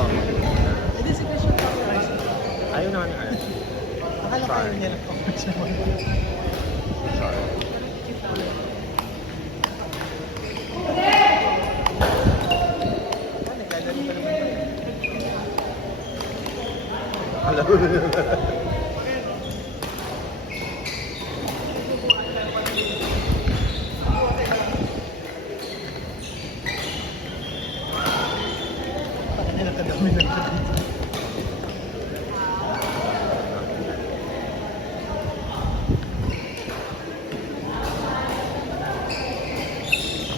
Oo. Hindi si Christian pa. Ayaw naman yung Akala ko yun niya nagpa-Christian mo. Sorry. Nagdadali pa naman tayo. Alam mo. Bakit nila kadami na ito?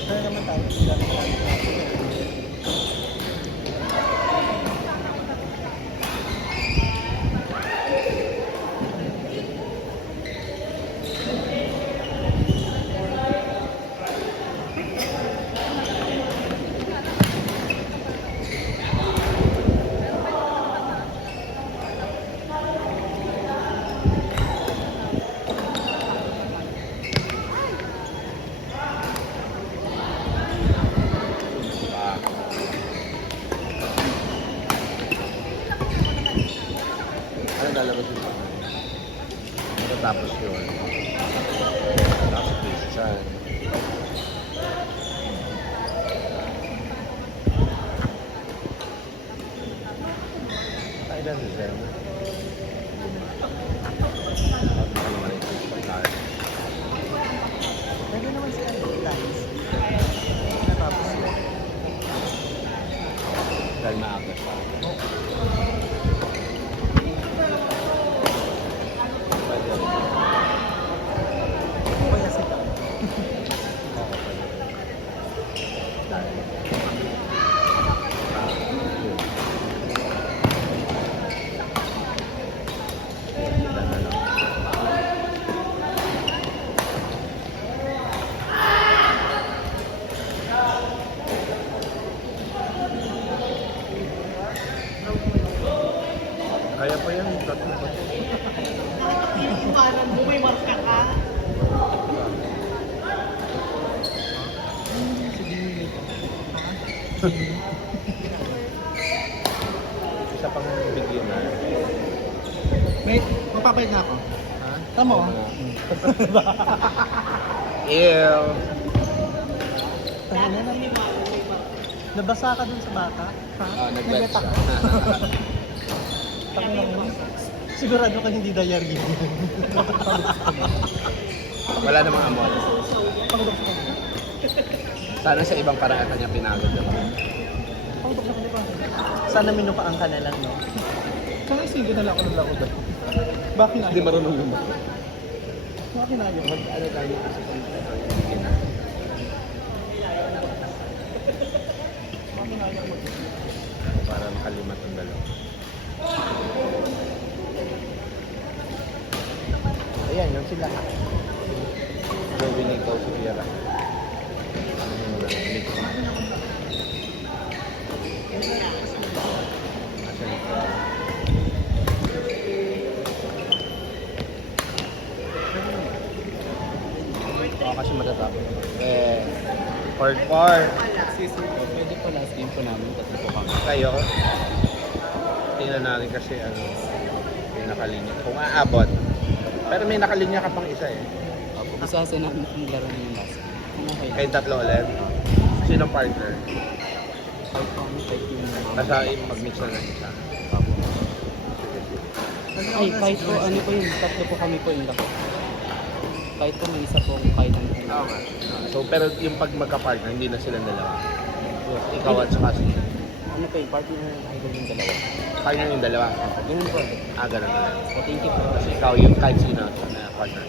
Kaya naman tayo. Ano lalabas yun? Tapos yun. Tapos pizza. Kailan si Zem? Pwede naman si ano, guys. Natapos yun. Dahil maaga siya. Pwede rin. Kaya sila. Oo, pwede. Dahil. Yun. Ilan na lang. Kaya pa yan, tatlo pa. Parang mo may marka ka. Isa pang bigyan na. Wait, mapapayag na ako. Ha? Tama mo. Ew. Ano na nabasa ka dun sa bata? Ha? Nag-wet Nag-wet siya. ako. Tangina mo. Sigurado ka hindi diarrhea. Wala namang amol. Pangdok ka. Sana sa ibang paraan kanya pinagod naman. Pangdok ka ba? Sana minupaan ka na lang, no? Kaya sige na lang ako ng lako doon. Bakit na? Hindi marunong lumaki. Bakit na yun? Ano tayo kasi kung Bakit na yun? para makalimat ang dalawa. Ayan, yun sila. Joey Nico, si Piera. Mix. Nasa Nico. Oo, kasi matatapos. Pork. Pwede po last game po namin. Tatlo po kami. Kayo, tingnan natin kasi ano, yung nakalinya. Kung aabot. Pero may nakalinya ka pang isa eh. Opo, isa sa namin ang laro ng last game. Kung okay. Kayong tatlo ulit. Sinong partner? Kahit po kami, kahit yung Basta mag-mix na ng isa. Opo. Ay, kahit po ano po yun, tatlo po kami po yung lako. Kahit po may isa po kahit ano po. Oo nga. So, pero yung pag magka-partner, hindi na silang dalawa. Ikaw at saka si... Ano po yung partner idol yung dalawa. Partner yung dalawa. Ganun po. Ganun na lang. So, thank you po. Kasi ikaw yung kahit sino na partner.